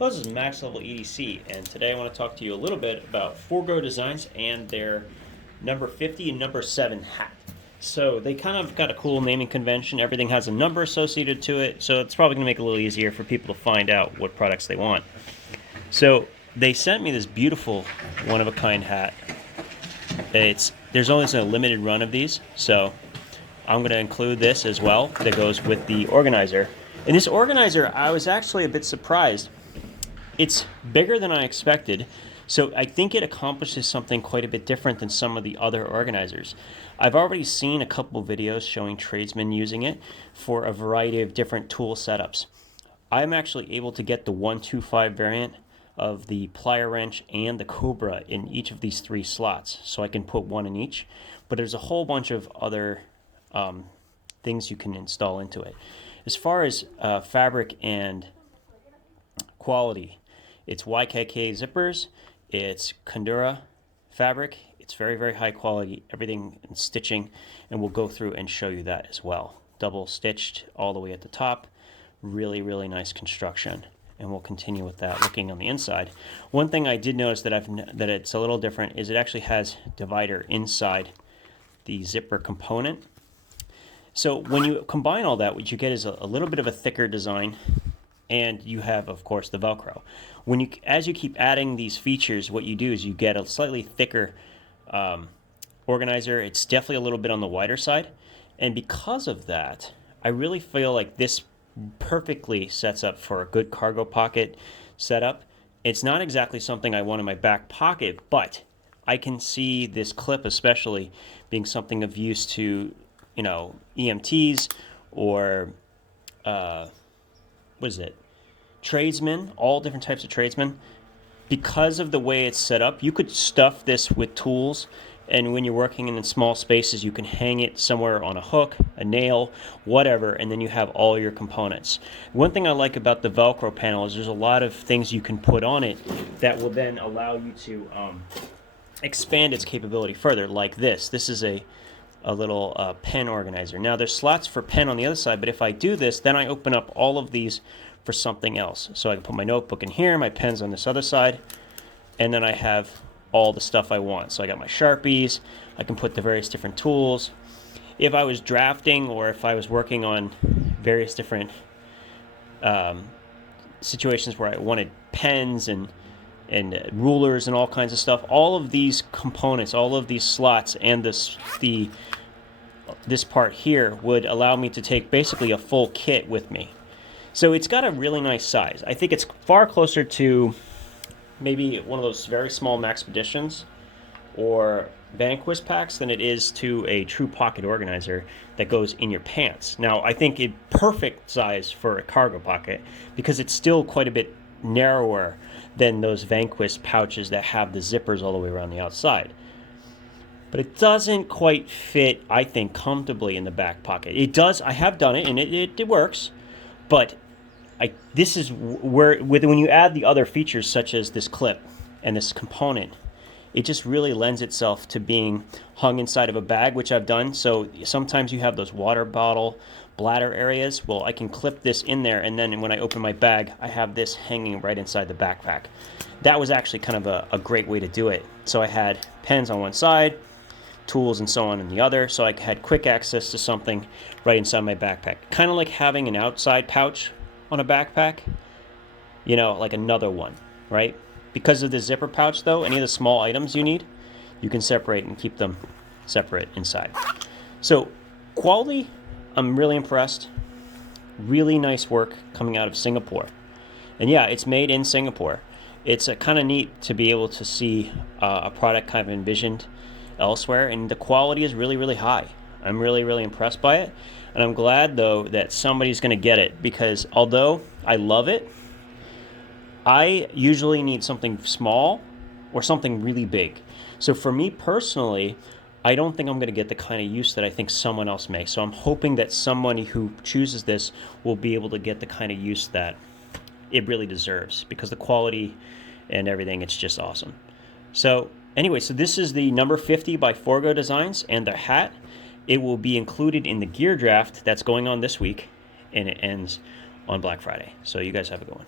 Hello, this is Max Level EDC, and today I want to talk to you a little bit about Forgo Designs and their number 50 and number 7 hat. So they kind of got a cool naming convention. Everything has a number associated to it, so it's probably going to make it a little easier for people to find out what products they want. So they sent me this beautiful one-of-a-kind hat. There's only a limited run of these, so I'm going to include this as well that goes with the organizer. And this organizer, I was actually a bit surprised. It's bigger than I expected, so I think it accomplishes something quite a bit different than some of the other organizers. I've already seen a couple videos showing tradesmen using it for a variety of different tool setups. I'm actually able to get the 125 variant of the plier wrench and the Cobra in each of these 3 slots, so I can put one in each, but there's a whole bunch of other things you can install into it. As far as fabric and quality, it's YKK zippers, it's Kandura fabric, it's very, very high quality, everything in stitching, and we'll go through and show you that as well. Double stitched all the way at the top, really, really nice construction, and we'll continue with that looking on the inside. One thing I did notice that it's a little different is it actually has divider inside the zipper component. So when you combine all that, what you get is a little bit of a thicker design, and you have, of course, the Velcro. As you keep adding these features, what you do is you get a slightly thicker organizer. It's definitely a little bit on the wider side, and because of that, I really feel like this perfectly sets up for a good cargo pocket setup. It's not exactly something I want in my back pocket, but I can see this clip especially being something of use to, EMTs or tradesmen, all different types of tradesmen. Because of the way it's set up, you could stuff this with tools, and when you're working in small spaces, you can hang it somewhere on a hook, a nail, whatever, and then you have all your components. One thing I like about the Velcro panel is there's a lot of things you can put on it that will then allow you to expand its capability further, like this. This is a little pen organizer. Now there's slots for pen on the other side, but if I do this, then I open up all of these for something else. So I can put my notebook in here, my pen's on this other side, and then I have all the stuff I want. So I got my Sharpies, I can put the various different tools. If I was drafting or if I was working on various different situations where I wanted pens and rulers and all kinds of stuff, all of these components, all of these slots, and this part here would allow me to take basically a full kit with me. So it's got a really nice size. I think it's far closer to maybe one of those very small Maxpeditions or Vanquish packs than it is to a true pocket organizer that goes in your pants. Now, I think it's perfect size for a cargo pocket because it's still quite a bit narrower than those Vanquish pouches that have the zippers all the way around the outside. But it doesn't quite fit, I think, comfortably in the back pocket. It does. I have done it, and it works. But this is where, when you add the other features such as this clip and this component, it just really lends itself to being hung inside of a bag, which I've done. So sometimes you have those water bottle bladder areas. Well, I can clip this in there, and then when I open my bag, I have this hanging right inside the backpack. That was actually kind of a great way to do it. So I had pens on one side, tools and so on the other, so I had quick access to something right inside my backpack. Kind of like having an outside pouch on a backpack, like another one, right? Because of the zipper pouch, though, any of the small items you need, you can separate and keep them separate inside. So quality, I'm really impressed. Really nice work coming out of Singapore. And yeah, it's made in Singapore. It's kind of neat to be able to see a product kind of envisioned elsewhere, and the quality is really, really high. I'm really, really impressed by it, and I'm glad, though, that somebody's going to get it, because although I love it, I usually need something small or something really big. So for me personally, I don't think I'm going to get the kind of use that I think someone else may. So I'm hoping that somebody who chooses this will be able to get the kind of use that it really deserves, because the quality and everything, it's just awesome. So anyway, so this is the number 50 by Forgo Designs and the hat. It will be included in the gear draft that's going on this week, and it ends on Black Friday. So you guys have a good one.